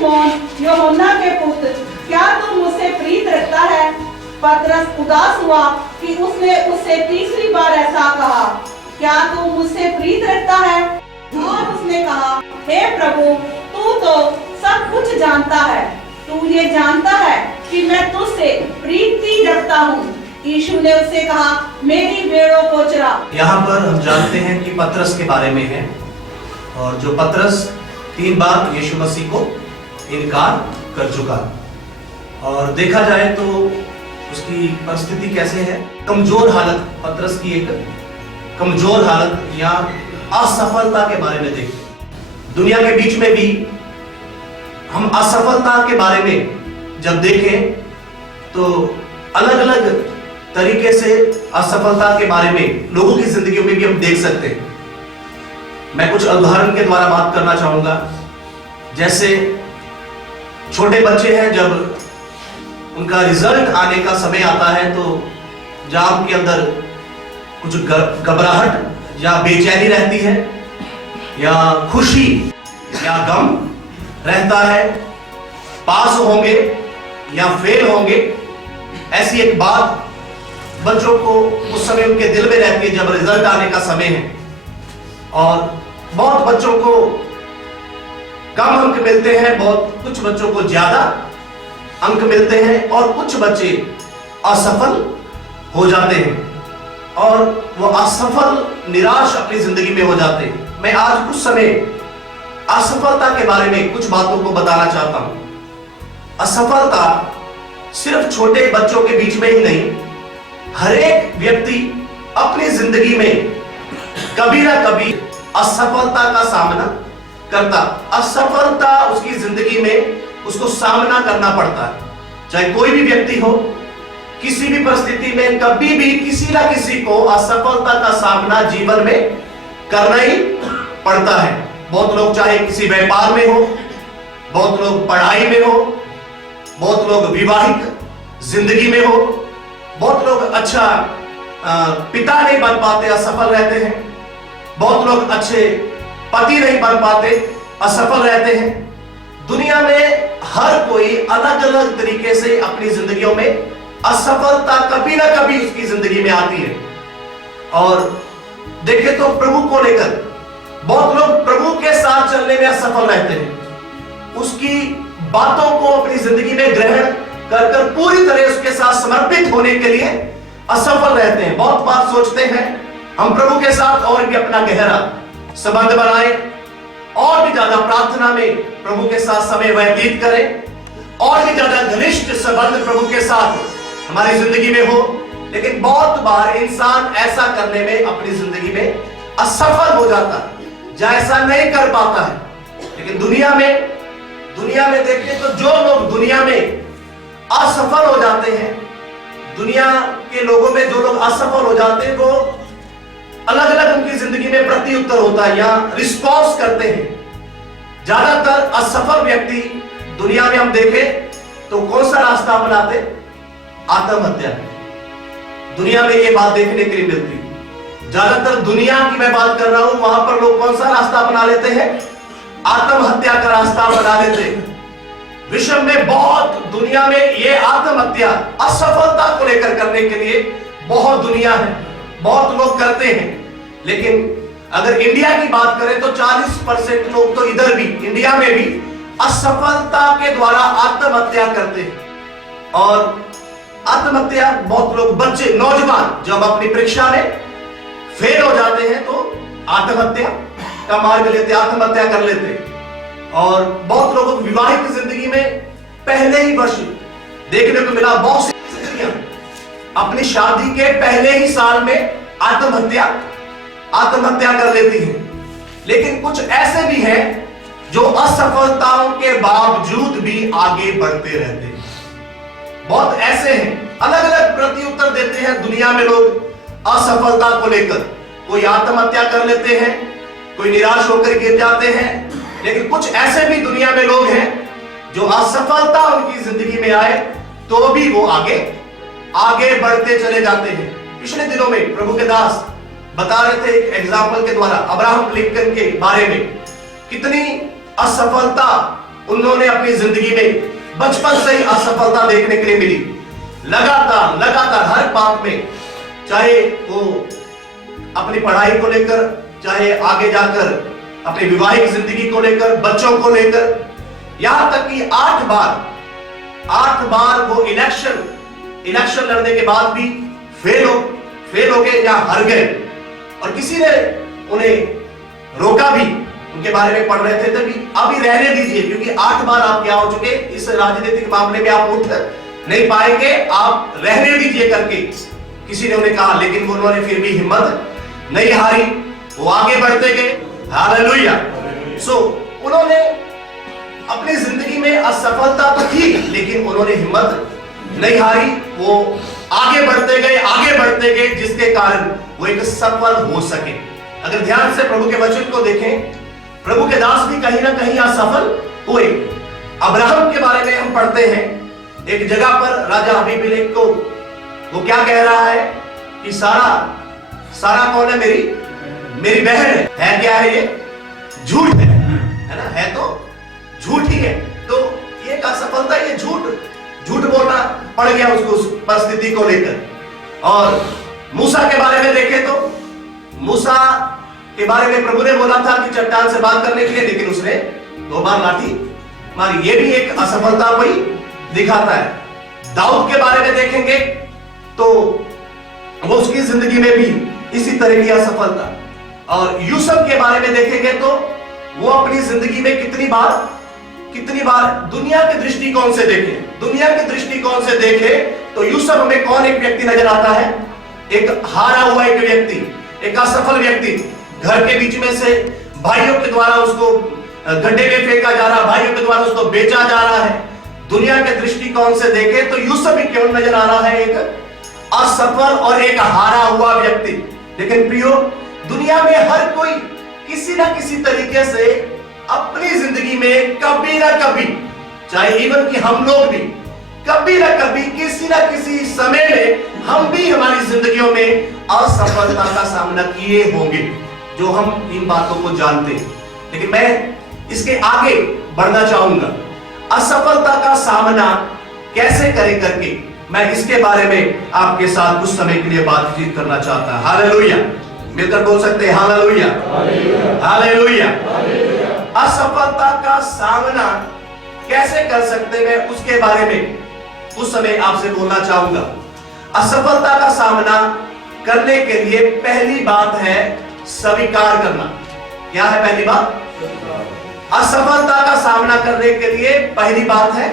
शिमोन यूहन्ना के पुत्र, क्या तू मुझसे प्रीत रखता है? पतरस उदास हुआ कि उसने उससे तीसरी बार ऐसा कहा, क्या तू मुझसे प्रीत रखता है? और उसने कहा, हे प्रभु, तू तो सब कुछ जानता है, तू ये जानता है कि मैं तुझसे प्रीति रखता हूँ। यीशु ने उससे कहा, मेरी भेड़ों को चरा। यहाँ पर हम जानते हैं कि पतरस के बारे में है, और जो पतरस 3 बार यीशु मसीह को इनकार कर चुका, और देखा जाए तो उसकी परिस्थिति कैसे है, कमजोर हालत, पतरस की एक कमजोर हालत या असफलता के बारे में देखते हैं। दुनिया के बीच में भी हम असफलता के बारे में जब देखें तो अलग अलग तरीके से असफलता के बारे में लोगों की जिंदगियों में भी हम देख सकते हैं। मैं कुछ उदाहरण के द्वारा बात करना चाहूंगा। जैसे छोटे बच्चे हैं, जब उनका रिजल्ट आने का समय आता है तो जहां उनके अंदर कुछ घबराहट या बेचैनी रहती है, या खुशी या गम रहता है, पास होंगे या फेल होंगे, ऐसी एक बात बच्चों को उस समय उनके दिल में रहती है जब रिजल्ट आने का समय है। और बहुत बच्चों को कम अंक मिलते हैं, बहुत कुछ बच्चों को ज्यादा अंक मिलते हैं, और कुछ बच्चे असफल हो जाते हैं और वो असफल निराश अपनी जिंदगी में हो जाते हैं। मैं आज कुछ समय असफलता के बारे में कुछ बातों को बताना चाहता हूं। असफलता सिर्फ छोटे बच्चों के बीच में ही नहीं, हर एक व्यक्ति अपनी जिंदगी में कभी ना कभी असफलता का सामना करता। असफलता उसकी जिंदगी में उसको सामना करना पड़ता है। चाहे कोई भी व्यक्ति हो, किसी भी परिस्थिति में कभी भी किसी ना किसी को असफलता का सामना जीवन में करना ही पड़ता है। बहुत लोग चाहे किसी व्यापार में हो, बहुत लोग पढ़ाई में हो, बहुत लोग विवाहिक जिंदगी में हो, बहुत लोग अच्छा पिता नहीं बन पाते, असफल रहते हैं, बहुत लोग अच्छे पति नहीं बन पाते, असफल रहते हैं। दुनिया में हर कोई अलग अलग तरीके से अपनी जिंदगियों में असफलता कभी ना कभी उसकी जिंदगी में आती है। और देखें तो प्रभु को लेकर बहुत लोग प्रभु के साथ चलने में असफल रहते हैं, उसकी बातों को अपनी जिंदगी में ग्रहण कर कर पूरी तरह उसके साथ समर्पित होने के लिए असफल रहते हैं। बहुत बात सोचते हैं हम प्रभु के साथ और भी अपना गहरा संबंध बनाएं, और भी ज्यादा प्रार्थना में प्रभु के साथ समय व्यतीत करें, और भी ज्यादा घनिष्ठ संबंध प्रभु के साथ हमारी जिंदगी में हो। लेकिन बहुत बार इंसान ऐसा करने में अपनी जिंदगी में असफल हो जाता है, या ऐसा नहीं कर पाता है। लेकिन दुनिया में देखें तो जो लोग दुनिया में असफल हो जाते हैं, दुनिया के लोगों में जो लोग असफल हो जाते हैं, वो अलग अलग उनकी जिंदगी में प्रत्युत्तर होता है या रिस्पॉन्स करते हैं। ज्यादातर असफल व्यक्ति दुनिया में हम देखें तो कौन सा रास्ता अपनाते? आत्महत्या। दुनिया में ये बात देखने के लिए मिलती है। ज्यादातर दुनिया की मैं बात कर रहा हूं, वहां पर लोग कौन सा रास्ता अपना लेते हैं? आत्महत्या का रास्ता अपना लेते हैं। विश्व में बहुत दुनिया में ये आत्महत्या असफलता को लेकर करने के लिए बहुत दुनिया है, बहुत लोग करते हैं। लेकिन अगर इंडिया की बात करें तो 40% लोग तो इधर भी इंडिया में भी असफलता के द्वारा आत्महत्या करते हैं। और आत्महत्या बहुत लोग, बच्चे, नौजवान जब अपनी परीक्षा में फेल हो जाते हैं तो आत्महत्या का मार्ग लेते, आत्महत्या कर लेते हैं। और बहुत लोगों को विवाहित जिंदगी में पहले ही वर्ष देखने को मिला, बहुत सी स्त्रियां अपनी शादी के पहले ही साल में आत्महत्या कर लेती हैं। लेकिन कुछ ऐसे भी हैं जो असफलताओं के बावजूद भी आगे बढ़ते रहते हैं। बहुत ऐसे हैं, अलग अलग प्रत्युत्तर देते हैं दुनिया में लोग असफलता को लेकर। कोई आत्महत्या कर लेते हैं, कोई निराश होकर गिर जाते हैं। लेकिन कुछ ऐसे भी दुनिया में लोग हैं जो असफलता उनकी जिंदगी में आए तो भी वो आगे बढ़ते चले जाते हैं। पिछले दिनों में प्रभु के दास बता रहे थे एक एग्जाम्पल के द्वारा अब्राहम लिंकन के बारे में, कितनी असफलता उन्होंने अपनी जिंदगी में बचपन से ही असफलता देखने के लिए मिली। लगातार लगातार हर बात में, चाहे वो अपनी पढ़ाई को लेकर, चाहे आगे जाकर अपनी विवाहिक जिंदगी को लेकर, बच्चों को लेकर, यहां तक कि 8 बार वो इलेक्शन लड़ने के बाद भी फेल हो गए या हार गए। और किसी ने उन्हें रोका भी, उनके बारे में पढ़ रहे थे तभी, अभी रहने दीजिए, क्योंकि 8 बार आप क्या हो चुके, इस राजनीतिक मामले में आप उठ नहीं पाएंगे, आप रहने दीजिए करके किसी ने उन्हें कहा। लेकिन उन्होंने फिर भी हिम्मत नहीं हारी, वो आगे बढ़ते गए। हालेलुया। उन्होंने अपनी जिंदगी में असफलता तो थी, लेकिन उन्होंने हिम्मत नहीं हारी, वो आगे बढ़ते गए, जिसके कारण वो एक सफल हो सके। अगर ध्यान से प्रभु के वचन को देखें, प्रभु के दास भी कहीं ना कहीं असफल हुए। अब्राहम के बारे में हम पढ़ते हैं, एक जगह पर राजा अबीमेलेक को वो क्या कह रहा है कि सारा कौन है, मेरी बहन है क्या है, ये झूठ है ना, है तो झूठ ही है। तो ये एक असफलता, ये झूठ बोलना पड़ गया उसको उस परिस्थिति को लेकर। और मूसा के बारे में देखें तो मूसा के बारे में प्रभु ने बोला था कि चट्टान से बात करने के लिए, लेकिन उसने 2 बार लाठी मारी। ये भी एक असफलता को ही दिखाता है। दाऊद के बारे में देखेंगे तो वो उसकी जिंदगी में भी इसी तरह की असफलता। और यूसुफ के बारे में देखेंगे तो वो अपनी जिंदगी में कितनी बार दुनिया के दृष्टिकोण से देखे तो यूसुफ में कौन एक व्यक्ति नजर आता है, एक हारा हुआ एक व्यक्ति, एक असफल व्यक्ति। घर के बीच में से भाइयों के द्वारा उसको गड्ढे में फेंका जा रहा, भाइयों के द्वारा उसको बेचा जा रहा है। दुनिया के दृष्टिकोण से देखे तो यूसुफ भी क्यों नजर आ रहा है, एक असफल और एक हारा हुआ व्यक्ति। लेकिन प्रियो, दुनिया में हर कोई किसी ना किसी तरीके से अपनी जिंदगी में कभी ना कभी, चाहे इवन कि हम लोग भी कभी ना कभी किसी ना किसी समय में हम भी हमारी जिंदगियों में असफलता का सामना किए होंगे, जो हम इन बातों को जानते हैं। लेकिन मैं इसके आगे बढ़ना चाहूंगा, असफलता का सामना कैसे करें करके मैं इसके बारे में आपके साथ कुछ समय के लिए बातचीत करना चाहता हूं। हालेलुया, मिलकर बोल सकते हैं हालेलुया, हालेलुया। असफलता का सामना कैसे कर सकते हैं, मैं उसके बारे में उस समय आपसे बोलना चाहूंगा। असफलता का सामना करने के लिए पहली बात है स्वीकार करना। क्या है पहली बात? असफलता का सामना करने के लिए पहली बात है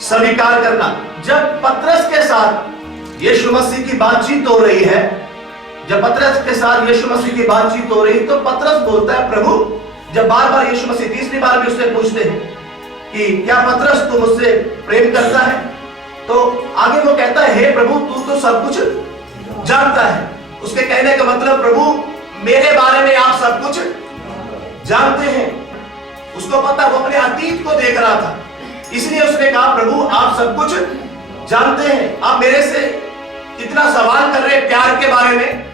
स्वीकार करना। जब पतरस के साथ यीशु मसीह की बातचीत हो रही है, तो पतरस बोलता है, प्रभु, जब बार बार यीशु मसीह तीसरी बार भी उससे पूछते हैं कि क्या पतरस तू मुझसे प्रेम करता है, तो आगे वो कहता है, हे प्रभु, तू तो सब कुछ जानता है। उसके कहने का मतलब, प्रभु, मेरे बारे में आप सब कुछ जानते हैं। उसको पता, वो अपने अतीत को देख रहा था, इसलिए उसने कहा, प्रभु, आप सब कुछ जानते हैं। आप मेरे से इतना सवाल कर रहे हैं प्यार के बारे में,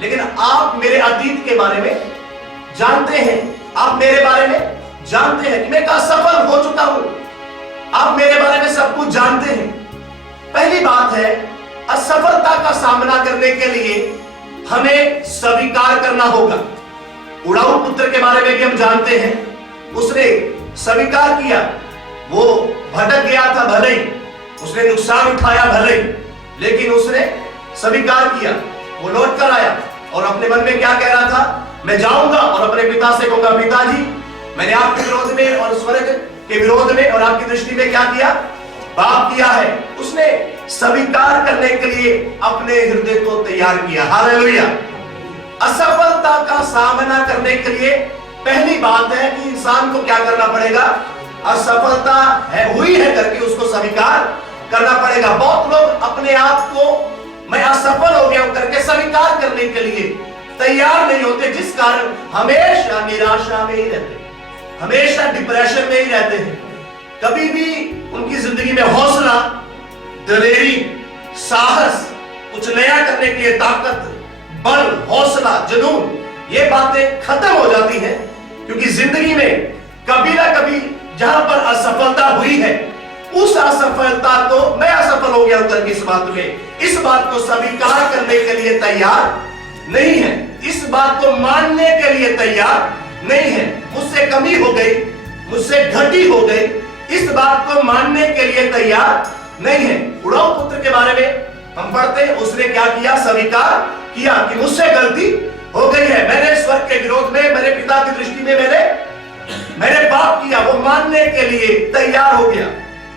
लेकिन आप मेरे अतीत के बारे में जानते हैं। आप मेरे बारे में जानते हैं कि मैं असफल हो चुका हूं। आप मेरे बारे में सब कुछ जानते हैं। पहली बात है, असफलता का सामना करने के लिए हमें स्वीकार करना होगा। उड़ाऊ पुत्र के बारे में भी हम जानते हैं, उसने स्वीकार किया। वो भटक गया था भले ही, उसने नुकसान उठाया भले ही, लेकिन उसने स्वीकार किया। वो लौट कर आया और अपने मन में क्या कह रहा था, मैं जाऊंगा और अपने पिता से कहूंगा, पिताजी, मैंने आपके विरोध में और स्वर्ग के विरोध में और आपकी दृष्टि में क्या किया, पाप किया है। उसने स्वीकार करने के लिए अपने हृदय को तैयार किया। हालेलुया। असफलता का सामना करने के लिए पहली बात है कि इंसान को क्या करना पड़ेगा, असफलता हुई है करके उसको स्वीकार करना पड़ेगा। बहुत लोग अपने आप को मैं असफल हो गया हूं करके स्वीकार करने के लिए तैयार नहीं होते, जिस कारण हमेशा निराशा में ही रहते हैं, हमेशा डिप्रेशन में ही रहते हैं। कभी भी उनकी जिंदगी में हौसला, दिलेरी, साहस, कुछ नया करने के लिए ताकत, बल, हौसला, जुनून, ये बातें खत्म हो जाती हैं, क्योंकि जिंदगी में कभी ना कभी जहां पर असफलता हुई है, उस असफलता को मैं असफल हो गया होकर के इस बात को स्वीकार करने के लिए तैयार नहीं है, इस बात को मानने के लिए तैयार नहीं है। मुझसे कमी हो गई, मुझसे घटी हो गई, इस बात को मानने के लिए तैयार नहीं है। उड़ाऊ पुत्र के बारे में हम पढ़ते हैं, उसने क्या किया? स्वीकार किया कि मुझसे गलती हो गई है, मैंने स्वर्ग के विरोध में, मेरे पिता की दृष्टि में मैंने पाप किया, वो मानने के लिए तैयार हो गया।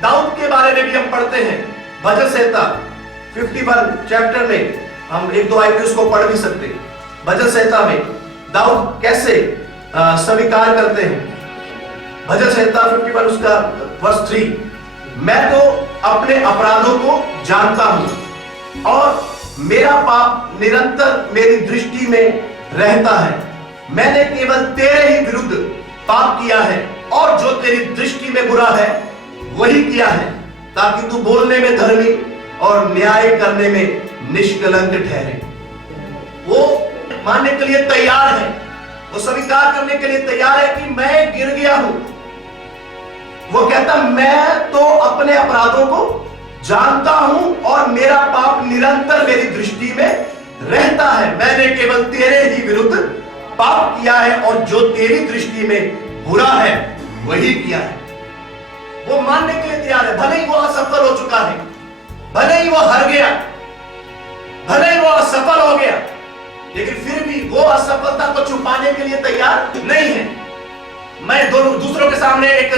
दाऊद के बारे में भी हम पढ़ते हैं, भजन संहिता 51 चैप्टर में, हम एक दो आयतें उसको पढ़ भी सकते हैं। भजन संहिता में दाऊद कैसे स्वीकार करते हैं? भजन संहिता 51 उसका वर्ष 3, मैं तो अपने अपराधों को जानता हूं और मेरा पाप निरंतर मेरी दृष्टि में रहता है। मैंने केवल तेरे ही विरुद्ध पाप किया है और जो तेरी दृष्टि में बुरा है वही किया है, ताकि तू बोलने में धर्मी और न्याय करने में निष्कलंक ठहरे। वो मानने के लिए तैयार है, वो स्वीकार करने के लिए तैयार है कि मैं गिर गया हूं। वो कहता मैं तो अपने अपराधों को जानता हूं और मेरा पाप निरंतर मेरी दृष्टि में रहता है। मैंने केवल तेरे ही विरुद्ध पाप किया है और जो तेरी दृष्टि में बुरा है वही किया है। वो मानने के लिए तैयार है, भले ही वो असफल हो चुका है, भले ही वो हार गया, भले ही वो असफल हो गया, लेकिन फिर भी वो असफलता को छुपाने के लिए तैयार नहीं है। मैं दूसरों के सामने एक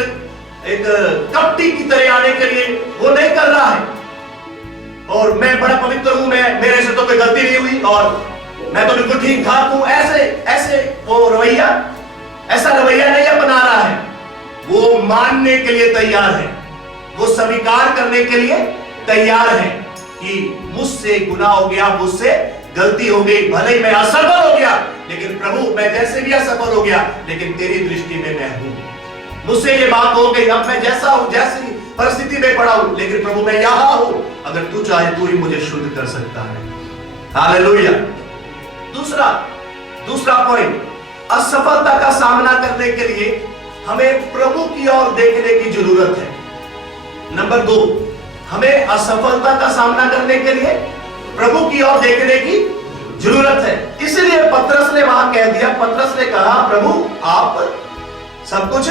कपटी की तरह आने के लिए वो नहीं कर रहा है, और मैं बड़ा पवित्र हूं, मेरे से तो कोई गलती नहीं हुई और मैं तो बिल्कुल ठीक ठाक हूं, ऐसे वो रवैया, ऐसा रवैया नहीं अपना रहा है। वो मानने के लिए तैयार है, वो स्वीकार करने के लिए तैयार है कि मुझसे गुनाह हो गया, मुझसे गलती हो गई, भले ही मैं असफल हो गया, लेकिन प्रभु मैं जैसे भी असफल हो गया, लेकिन तेरी दृष्टि में मैं हूं। मुझसे ये बात हो गई, अब मैं जैसा हूं, जैसी परिस्थिति में पड़ा हूं, लेकिन प्रभु मैं यहां हूं, अगर तू चाहे तू ही मुझे शुद्ध कर सकता है। हालेलुया। दूसरा पॉइंट, असफलता का सामना करने के लिए हमें प्रभु की ओर देखने की जरूरत है। नंबर 2, हमें असफलता का सामना करने के लिए प्रभु की ओर देखने की जरूरत है। इसलिए पतरस ने वहां कह दिया, पतरस ने कहा प्रभु आप सब कुछ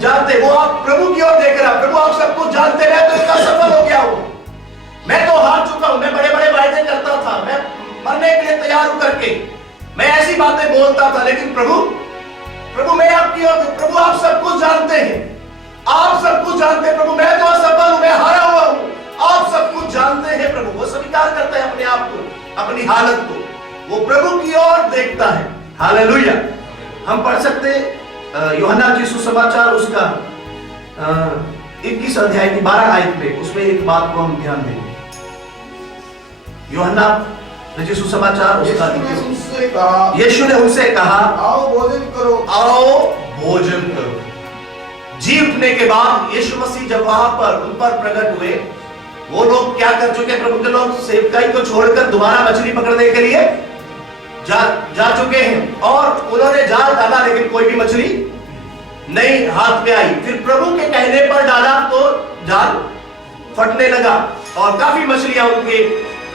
जानते। वो आप प्रभु की ओर देख रहा, प्रभु आप सब कुछ जानते, मैं तो इसका सफल हो गया हूं, मैं तो हार चुका हूं, मैं बड़े बड़े वायदे करता था, मैं मरने के लिए तैयार होकर के मैं ऐसी बातें बोलता था, लेकिन प्रभु मैं आपकी ओर, प्रभु आप सब कुछ जानते हैं, आप सब कुछ जानते हैं प्रभु, मैं तो असफल हूं, मैं हारा हुआ हूं, आप सब कुछ जानते हैं प्रभु। वो स्वीकार करता है अपने आप को, अपनी हालत को, वो प्रभु की ओर देखता है। हालेलुया। हम पढ़ सकते यूहन्ना की सुसमाचार उसका 21 अध्याय की 12 आयत पे, उसमें एक बात को हम ध्यान देंगे। यूहन्ना की सुसमाचार उसका यीशु ने उनसे कहा आओ भोजन करो, आओ भोजन करो। जी उठने के बाद यीशु मसीह जब वहां पर उन पर प्रकट हुए, वो लोग क्या कर चुके? प्रभु के लोग सेवकाई को छोड़कर दोबारा मछली पकड़ने के लिए जा चुके हैं, और उन्होंने जाल डाला, लेकिन कोई भी मछली नहीं हाथ में आई। फिर प्रभु के कहने पर डाला तो जाल फटने लगा और काफी मछलियां उनके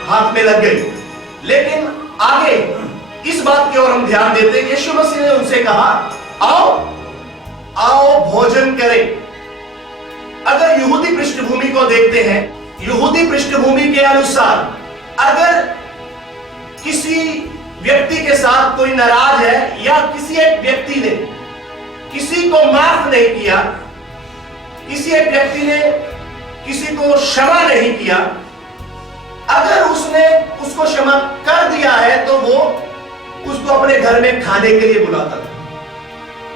हाथ में लग गई। लेकिन आगे इस बात की ओर हम ध्यान देते हैं, यीशु मसीह ने उनसे कहा आओ भोजन करें। अगर यहूदी पृष्ठभूमि को देखते हैं, यहूदी पृष्ठभूमि के अनुसार अगर किसी व्यक्ति के साथ कोई नाराज है, या किसी एक व्यक्ति ने किसी को माफ नहीं किया, किसी एक व्यक्ति ने किसी को क्षमा नहीं किया, अगर उसने उसको क्षमा कर दिया है तो वो उसको अपने घर में खाने के लिए बुलाता था।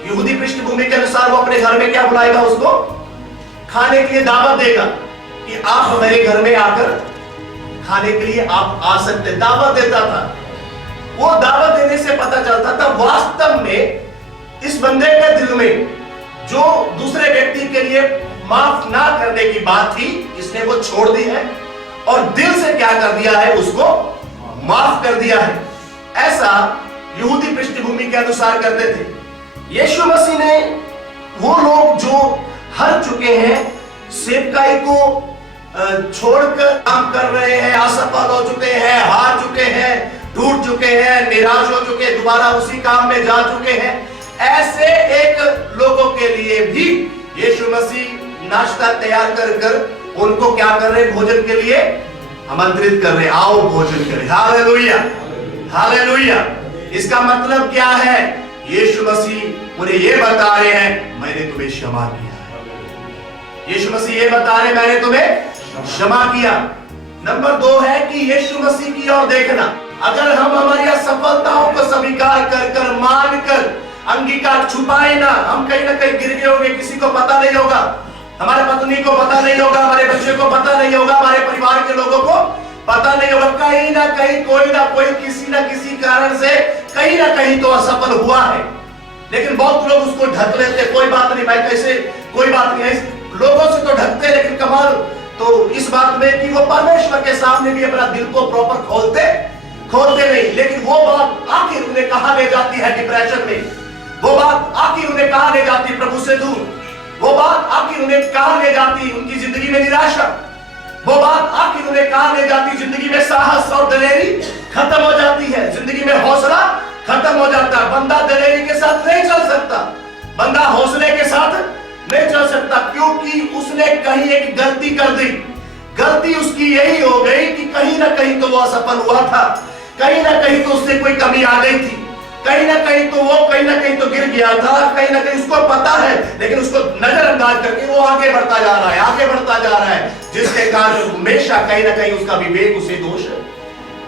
यहूदी पृष्ठभूमि के अनुसार वो अपने घर में क्या बुलाएगा? उसको खाने के लिए दावत देगा कि आप हमारे घर में आकर खाने के लिए आप आ सकते, दावत देता था। वो दावत देने से पता चलता था वास्तव में इस बंदे के दिल में जो दूसरे व्यक्ति के लिए माफ ना करने की बात थी, इसने वो छोड़ दी है और दिल से क्या कर दिया है? उसको माफ कर दिया है। ऐसा यहूदी पृष्ठभूमि के अनुसार करते थे। यीशु मसीह ने वो लोग जो हार चुके हैं, सेवकाई को छोड़कर काम कर रहे हैं, असफल हो चुके हैं, हार चुके हैं, टूट चुके हैं, निराश हो चुके हैं, दोबारा उसी काम में जा चुके हैं, ऐसे एक लोगों के लिए भी यीशु मसीह नाश्ता तैयार कर कर उनको क्या कर रहे, भोजन के लिए आमंत्रित कर रहे, आओ भोजन करें। Hallelujah, hallelujah. इसका मतलब क्या है? यीशु मसीह उन्हें यह बता रहे हैं, मैंने तुम्हें क्षमा किया है। यीशु मसीह ये बता रहे, मैंने तुम्हें क्षमा किया। नंबर 2 है कि यीशु मसीह की ओर देखना। अगर हम हमारी असफलताओं को स्वीकार कर कर, मान कर, अंगीकार छुपाए ना, हम कहीं ना कहीं गिर गए होंगे, किसी को पता नहीं होगा, हमारे पत्नी को पता नहीं होगा, हमारे बच्चे को पता नहीं होगा, हमारे परिवार के लोगों को पता नहीं होगा, कहीं ना कहीं कोई ना कोई किसी ना किसी कारण से कहीं ना कहीं तो असफल हुआ है। लेकिन बहुत लोग उसको ढक लेते, कोई बात नहीं भाई, कैसे कोई बात नहीं है, लोगों से तो ढकते, लेकिन कमाल तो इस बात में कि वो परमेश्वर के सामने भी अपना दिल को प्रॉपर खोलते नहीं। लेकिन वो बात आखिर उन्हें कहां ले जाती है? डिप्रेशन में। वो बात आखिर उन्हें कहां ले जाती? प्रभु से दूर। वो बात आखिर उन्हें कहां ले जाती? उनकी जिंदगी में निराशा। वो बात आखिर उन्हें कहां ले जाती? जिंदगी में साहस और दलेरी खत्म हो जाती है, जिंदगी में हौसला खत्म हो जाता है। बंदा दलेरी के साथ नहीं चल सकता, बंदा हौसले के साथ नहीं चल सकता, क्योंकि उसने कहीं एक गलती कर दी। गलती उसकी यही हो गई कि कहीं ना कहीं तो वो असफल हुआ था, कहीं ना कहीं तो उससे कोई कमी आ गई थी, कहीं ना कहीं तो वो कहीं ना कहीं तो गिर गया था, कहीं ना कहीं उसको पता है, लेकिन उसको नजरअंदाज करके वो आगे बढ़ता जा रहा है, आगे बढ़ता जा रहा है, जिसके कारण हमेशा कहीं ना कहीं उसका विवेक उसे दोष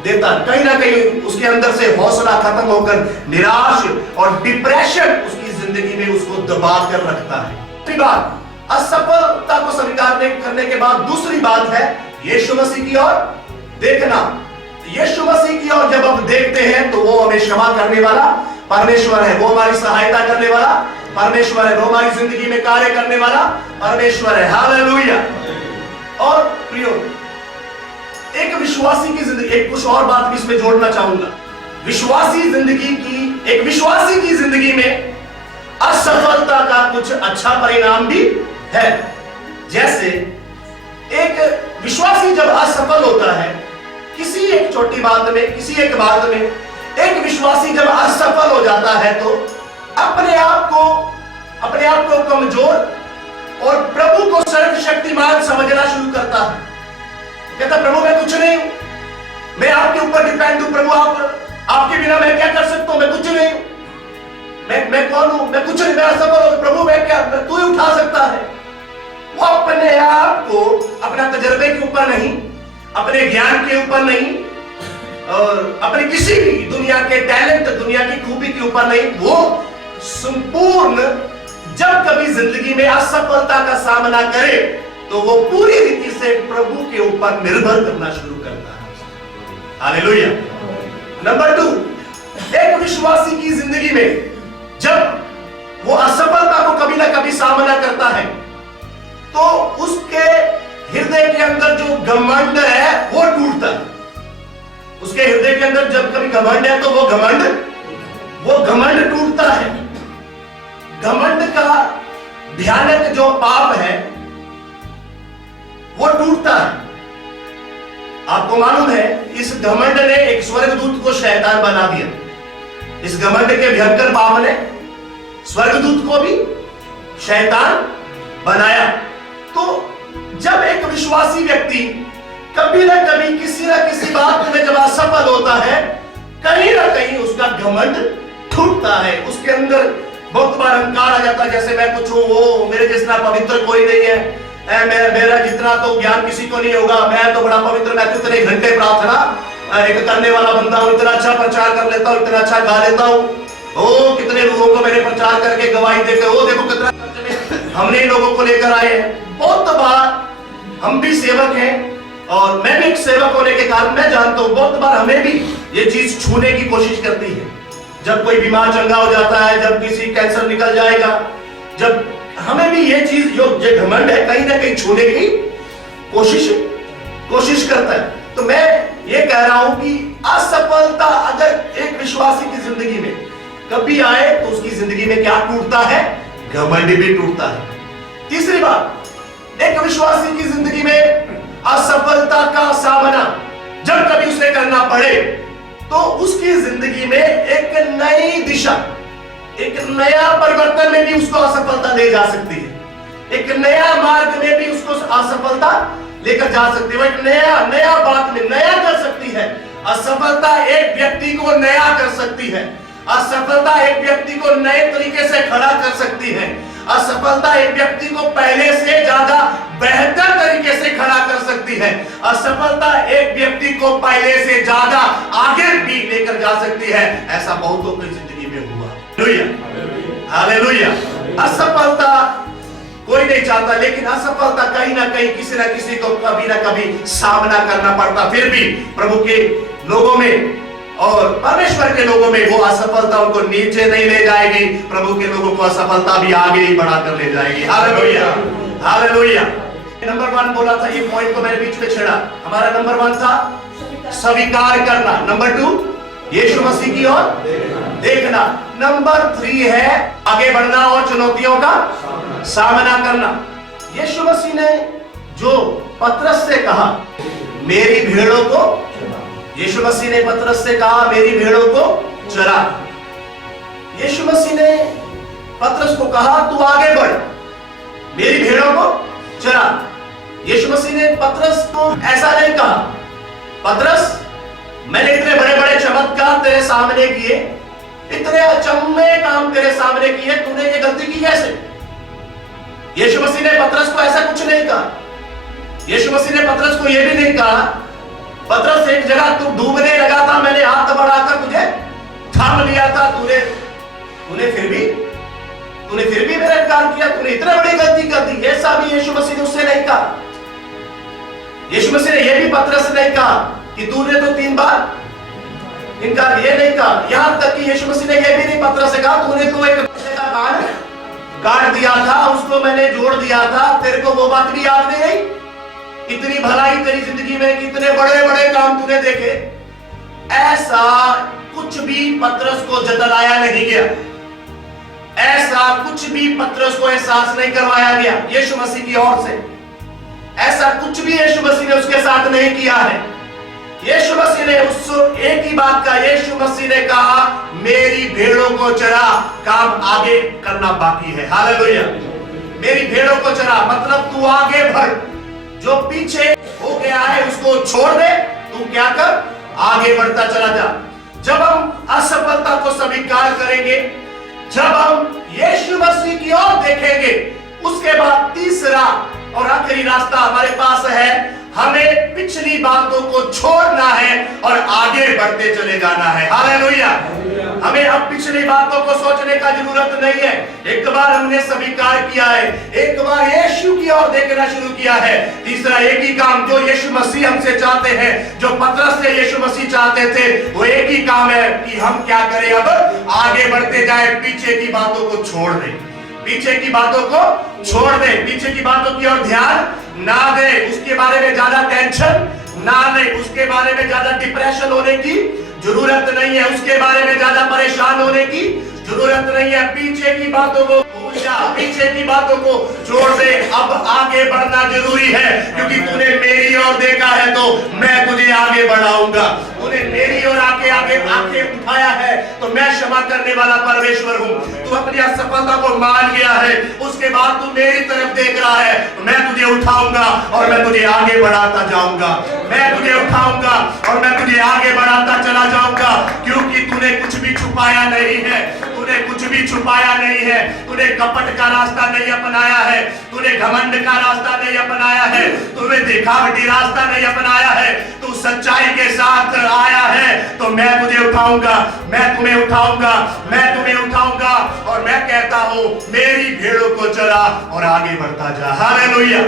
देता, कहीं ना कहीं उसके अंदर से हौसला खत्म होकर निराश और डिप्रेशन उसकी जिंदगी में उसको दबा कर रखता है। दूसरी बात, असफलता को स्वीकार करने के बाद दूसरी बात है यीशु मसीह की ओर देखना। यीशु मसीह की ओर जब हम देखते हैं तो वो हमें क्षमा करने वाला परमेश्वर है, वो हमारी सहायता करने वाला परमेश्वर है, वो हमारी जिंदगी में कार्य करने वाला परमेश्वर है। हालेलुया। और प्रियो, एक विश्वासी की जिंदगी, एक कुछ और बात भी इसमें जोड़ना चाहूंगा। एक विश्वासी की जिंदगी में असफलता का कुछ अच्छा परिणाम भी है। जैसे एक विश्वासी जब असफल होता है किसी एक छोटी बात में, किसी एक बात में, एक विश्वासी जब असफल हो जाता है तो अपने आप को कमजोर और प्रभु को सर्वशक्तिमान समझना शुरू करता है। कहता प्रभु मैं कुछ नहीं हूं, मैं आपके ऊपर डिपेंड हूं, प्रभु आपके बिना मैं क्या कर सकता हूं, मैं कुछ नहीं हूं, मैं कौन हूं, मैं कुछ नहीं, मैं असफल हूं, प्रभु मैं क्या, तू ही उठा सकता है। वो अपने आप को अपना तजर्बे के ऊपर नहीं, अपने ज्ञान के ऊपर नहीं, और अपने किसी भी दुनिया के टैलेंट, दुनिया की खूबी के ऊपर नहीं, वो संपूर्ण जब कभी जिंदगी में असफलता का सामना करे तो वो पूरी रीति से प्रभु के ऊपर निर्भर करना शुरू करता है। हालेलुया। नंबर 2, एक विश्वासी की जिंदगी में जब वो असफलता को कभी ना कभी सामना करता है तो उसके हृदय के अंदर जो घमंड है वो टूटता है। उसके हृदय के अंदर जब कभी घमंड है तो वो घमंड टूटता है। घमंड का भयानक जो पाप है वो टूटता है। आपको मालूम है इस घमंड ने एक स्वर्गदूत को शैतान बना दिया। इस घमंड के भयंकर पाप ने स्वर्गदूत को भी शैतान बनाया। तो जब एक विश्वासी व्यक्ति कभी ना कभी किसी ना किसी बात में जब असफल होता है, कहीं ना कहीं उसका घमंड टूटता है। उसके अंदर बहुत बार अहंकार आ जाता है, जैसे मैं कुछ हूं, वो मेरे जितना पवित्र कोई नहीं है, मेरा जितना तो ज्ञान किसी को नहीं होगा, मैं तो बड़ा पवित्र, मैं तो इतने घंटे प्रार्थना एक करने वाला बंदा हूं, इतना अच्छा प्रचार कर लेता हूं, इतना अच्छा गा लेता हूं, ओ कितने लोगों को मैंने प्रचार करके गवाही देते, ओ देखो कितना हमने लोगों को लेकर आए हैं। बहुत बार हम भी सेवक हैं और मैं भी एक सेवक होने के कारण मैं जानता हूं, बहुत बार हमें भी ये चीज छूने की कोशिश करती है। जब कोई बीमार चंगा हो जाता है, जब किसी कैंसर निकल जाएगा, जब हमें भी ये चीज जो घमंड है कहीं ना कहीं छूने की कोशिश करता है। तो मैं ये कह रहा हूं कि असफलता अगर एक विश्वासी की जिंदगी में कभी आए तो उसकी जिंदगी में क्या टूटता है? घमंड भी टूटता है। तीसरी बात, एक विश्वासी की जिंदगी में असफलता का सामना जब कभी उसे करना पड़े तो उसकी जिंदगी में एक नई दिशा, एक नया परिवर्तन में भी उसको असफलता ले जा सकती है। एक नया मार्ग में भी उसको असफलता लेकर जा सकती है। वो एक नया बात में नया कर सकती है। असफलता एक व्यक्ति को नया कर सकती है। असफलता एक व्यक्ति को नए तरीके से खड़ा कर सकती है। असफलता एक व्यक्ति को पहले से ज्यादा बेहतर तरीके से खड़ा कर सकती है। असफलता एक व्यक्ति को पहले से ज्यादा आगे भी लेकर जा सकती है। ऐसा बहुतों की जिंदगी में हुआ। हालेलुया। असफलता कोई नहीं चाहता, लेकिन असफलता कहीं ना कहीं किसी ना किसी को कभी ना कभी सामना करना पड़ता। फिर भी प्रभु के लोगों में और परमेश्वर के लोगों में वो असफलता उनको नीचे नहीं ले जाएगी, प्रभु के लोगों को असफलता भी आगे ही बढ़ाकर ले जाएगी। Hallelujah, hallelujah. नंबर 1 बोला था, ये पॉइंट को मैंने बीच में छेड़ा। हमारा नंबर 1 था स्वीकार करना। नंबर 2 यीशु मसीह की ओर देखना। नंबर 3 है आगे बढ़ना और चुनौतियों का सामना करना। यीशु मसीह ने जो पतरस से कहा मेरी भेड़ों को, यीशु मसीह ने पतरस से कहा मेरी भेड़ों को चरा। यीशु मसीह ने पतरस को कहा तू आगे बढ़, मेरी भेड़ों को चरा। यीशु मसीह ने पतरस को ऐसा नहीं कहा पतरस मैंने इतने बड़े बड़े चमत्कार तेरे सामने किए, इतने अचम्भे काम तेरे सामने किए, तूने ये गलती की कैसे? यीशु मसीह ने पतरस को ऐसा कुछ नहीं कहा। यीशु मसीह ने पतरस को यह भी नहीं कहा पतरस एक जगह तू डूबने लगा था, मैंने हाथ बढ़ाकर तुझे थाम लिया था, तूने फिर भी मेरा इनकार किया, तूने इतनी बड़ी गलती कर दी। ऐसा भी यीशु मसीह ने उससे नहीं कहा। यीशु मसीह ने यह भी पतरस ने नहीं कहा कि तूने तो 3 बार इनकार, ये नहीं कहा। यहां तक कि यीशु मसीह ने यह भी नहीं पतरस से कहा तूने तो एक कान काट दिया था, उसको मैंने जोड़ दिया था, तेरे को वो बात भी याद नहीं आई? इतनी भलाई तेरी जिंदगी में, कितने बड़े बड़े काम तूने देखे। ऐसा कुछ भी पतरस को जतलाया नहीं गया, ऐसा कुछ भी पतरस को एहसास नहीं करवाया गया यीशु मसीह की ओर से। ऐसा कुछ भी यीशु मसीह ने उसके साथ नहीं किया है। यीशु मसीह ने उस एक ही बात का, यीशु मसीह ने कहा मेरी भेड़ों को चरा, काम आगे करना बाकी है। हालेलुया। मेरी भेड़ों को चरा मतलब तू आगे बढ़, जो पीछे हो गया है उसको छोड़ दे, तू क्या कर आगे बढ़ता चला जा। जब हम असफलता को स्वीकार करेंगे, जब हम यीशु मसीह की ओर देखेंगे, उसके बाद तीसरा और आखिरी रास्ता हमारे पास है, हमें पिछली बातों को छोड़ना है और आगे बढ़ते चले जाना है। हालेलुया। हमें अब पिछली बातों को सोचने का जरूरत नहीं है। एक बार हमने स्वीकार किया है, एक बार यीशु की ओर देखना शुरू किया है। तीसरा एक ही काम जो यीशु मसीह हमसे चाहते हैं, जो पतरस से यीशु मसीह चाहते थे, वो एक ही काम है कि हम क्या करें, अब आगे बढ़ते जाए, पीछे की बातों को छोड़ दें, पीछे की बातों को छोड़ दे, पीछे की बातों की ओर ध्यान ना दे, उसके बारे में ज्यादा टेंशन ना ले, उसके बारे में ज्यादा डिप्रेशन होने की जरूरत नहीं है, उसके बारे में ज्यादा परेशान होने की जरूरत नहीं है। पीछे की बातों को भूल जा, पीछे की बातों को छोड़ दे, अब आगे बढ़ना जरूरी है, क्योंकि तूने मेरी ओर देखा है तो मैं तुझे आगे बढ़ाऊंगा। तूने मेरी ओर आके आंखें उठाया है तो मैं क्षमा करने वाला परमेश्वर हूँ। तू अपनी असफलता को मान गया है, उसके बाद तू मेरी तरफ देख रहा है, तो मैं तुझे उठाऊंगा और मैं तुझे आगे बढ़ाता जाऊंगा। मैं तुझे उठाऊंगा और मैं तुझे आगे बढ़ाता चला जाऊंगा, क्योंकि तूने कुछ भी छुपाया नहीं है, तूने कुछ भी छुपाया नहीं है, तूने कपट का रास्ता नहीं अपनाया है, तूने घमंड का रास्ता नहीं अपनाया है, तूने दिखावटी रास्ता नहीं अपनाया है, तू सच्चाई के साथ आया है, तो मैं तुझे उठाऊंगा, मैं तुम्हें उठाऊंगा, मैं तुम्हें उठाऊंगा और मैं कहता हूं मेरी भेड़ों को चरा और आगे बढ़ता जा। हालेलुया।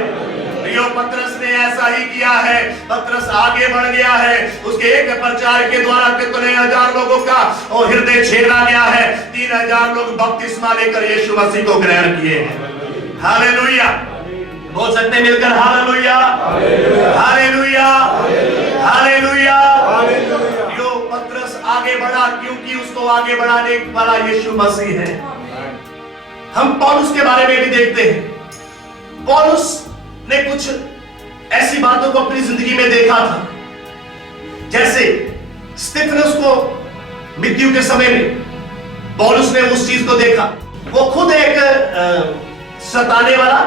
पतरस ने ऐसा ही किया है, पतरस आगे बढ़ गया है, उसके एक प्रचार के द्वारा कितने हजार लोगों का और हृदय छेड़ा गया है, 3000 लोग बपतिस्मा लेकर यीशु मसीह को ग्रहण किए हैं। हालेलुया। बोल सकते मिलकर हालेलुया, हालेलुया, हालेलुया। जो पतरस आगे बढ़ा क्योंकि उसको आगे बढ़ाने वाला यीशु मसीह है। हम पौलुस के बारे में भी देखते हैं, पौलुस ने कुछ ऐसी बातों को अपनी जिंदगी में देखा था, जैसे स्तिफनुस को मृत्यु के समय में पौलुस ने उस चीज को देखा। वो खुद एक सताने वाला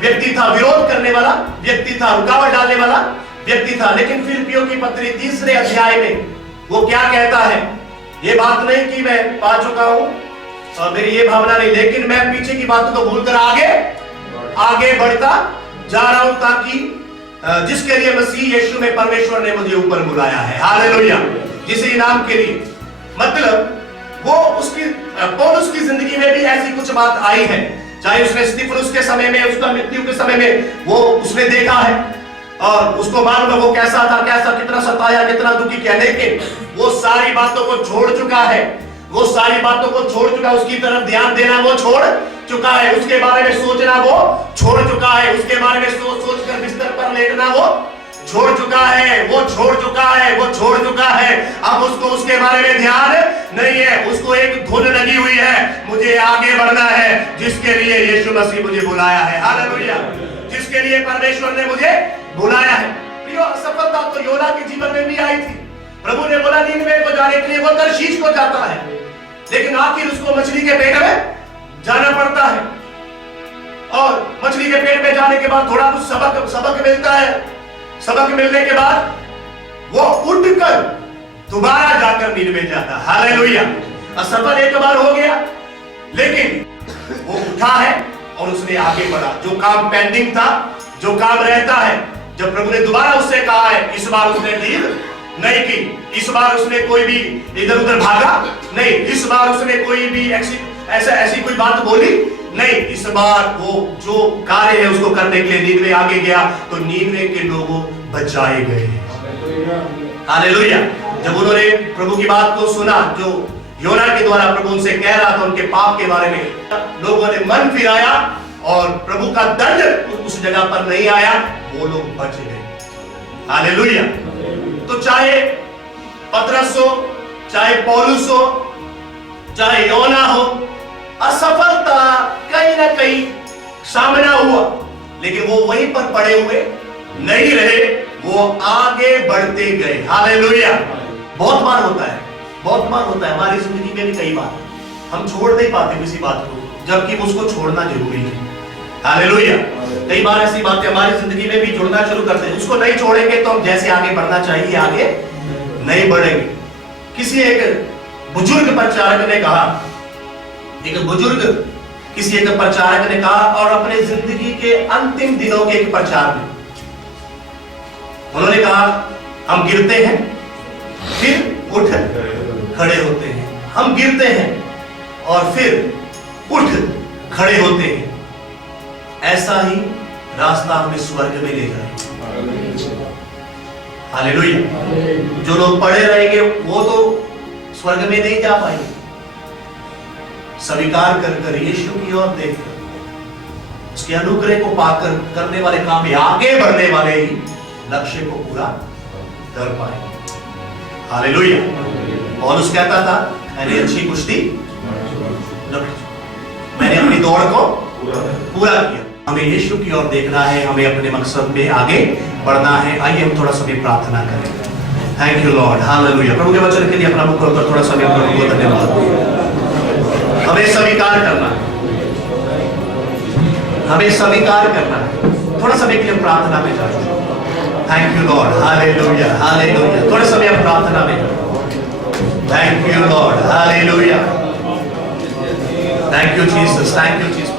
व्यक्ति था, विरोध करने वाला व्यक्ति था, रुकावट डालने वाला व्यक्ति था, लेकिन फिलिप्पियों की पत्री 3 अध्याय में वो क्या कहता है, ये बात नहीं कि मैं पा चुका हूं और मेरी ये भावना नहीं, लेकिन मैं पीछे की बातों को भूलकर आगे बढ़ता जा रहा हूं, ताकि जिसके लिए मसीह यीशु में परमेश्वर ने मुझे ऊपर बुलाया है, हालेलुया, जिस इनाम के लिए। मतलब वो उसकी पौलुस की जिंदगी में भी ऐसी कुछ बात आई है, चाहे उसने स्तिफनुस के समय में, उसका मृत्यु के समय में वो उसने देखा है और उसको मालूम है वो कैसा था, कैसा, कितना सताया, कितना दुखी किया, लेकिन वो सारी बातों को छोड़ चुका है, वो सारी बातों को छोड़ चुका, उसकी तरफ ध्यान देना वो छोड़ चुका है, उसके बारे में सोचना वो छोड़ चुका है, उसके बारे में सोच कर बिस्तर पर लेटना वो छोड़ चुका है, वो छोड़ चुका है, वो छोड़ चुका है। अब उसको उसके बारे में ध्यान नहीं है, उसको एक धुन लगी हुई है, मुझे आगे बढ़ना है, जिसके लिए यीशु मसीह मुझे बुलाया है, हालेलुया, जिसके लिए परमेश्वर ने मुझे बुलाया है। प्रियो, असफलता तो योना के जीवन में भी आई थी। प्रभु ने बोला नीनवे को जाने के लिए, वो तर्शीश को जाता है, लेकिन आखिर उसको मछली के पेट में जाना पड़ता है और मछली के पेट में जाने के बाद थोड़ा कुछ सबक मिलता है। सबक मिलने के बाद वो उठकर दोबारा जाकर नीनवे जाता, हालेलुया। असफल एक बार हो गया, लेकिन वो उठा है और उसने आगे बढ़ा। जो काम पेंडिंग था, जो काम रहता है, जब प्रभु ने दोबारा उससे कहा है, इस बार उसने ढील नहीं की, इस बार उसने कोई भी इधर उधर भागा नहीं, इस बार उसने कोई भी ऐसी कोई बात बोली नहीं, इस बार वो जो कार्य है उसको करने के लिए नीनवे आगे गया, तो नीनवे के लोगों बचाए गए, हालेलुया। जब उन्होंने प्रभु की बात को सुना, जो योना के द्वारा प्रभु उनसे कह रहा था उनके पाप के बारे में, लोगों ने मन फिराया और प्रभु का दंड उस जगह पर नहीं आया, वो लोग बच गए, हालेलुया। तो चाहे पतरस हो, चाहे पौलुस हो, चाहे योना हो, असफलता कहीं ना कहीं सामना हुआ, लेकिन वो वहीं पर पड़े हुए नहीं रहे, वो आगे बढ़ते गए, हालेलुया। बहुत बार होता है, बहुत बार होता है हमारी जिंदगी में भी, कई बार हम छोड़ नहीं पाते किसी बात को, जबकि उसको छोड़ना जरूरी है, हालेलुया। कई बार ऐसी बातें हमारी जिंदगी में भी जुड़ना शुरू करते हैं, उसको नहीं छोड़ेंगे तो हम जैसे आगे बढ़ना चाहिए आगे नहीं बढ़ेंगे। किसी एक बुजुर्ग प्रचारक ने कहा, किसी एक प्रचारक ने कहा, और अपने जिंदगी के अंतिम दिनों के एक प्रचार में उन्होंने कहा, हम गिरते हैं फिर उठ खड़े होते हैं, हम गिरते हैं और फिर उठ खड़े होते हैं, ऐसा ही रास्ता हमें स्वर्ग में ले जाए, हालेलुया। जो लोग पड़े रहेंगे वो तो स्वर्ग में नहीं जा पाएंगे, स्वीकार कर यीशु की ओर देखकर, उसके अनुग्रह को पाकर करने वाले काम में आगे बढ़ने वाले ही लक्ष्य को पूरा कर पाएंगे, हालेलुया। पौलुस कहता था, मैंने अच्छी कुश्ती लड़ी, मैंने अपनी दौड़ को पूरा किया। हमें यीशु की ओर देखना है, हमें अपने मकसद में आगे बढ़ना है। आइए हम थोड़ा समय प्रार्थना करें। Thank you Lord, hallelujah. प्रभु के वचन के लिए अपना मुख खोलकर थोड़ा समय प्रभु को धन्यवाद। हमें स्वीकार करना है, हमें स्वीकार करना है। थोड़ा समय के लिए प्रार्थना में जाओ। Thank you Lord, hallelujah, hallelujah. थोड़ा समय हम प्रार्थना में जाओ। Thank you Lord, hallelujah. Thank you Jesus, thank you Jesus.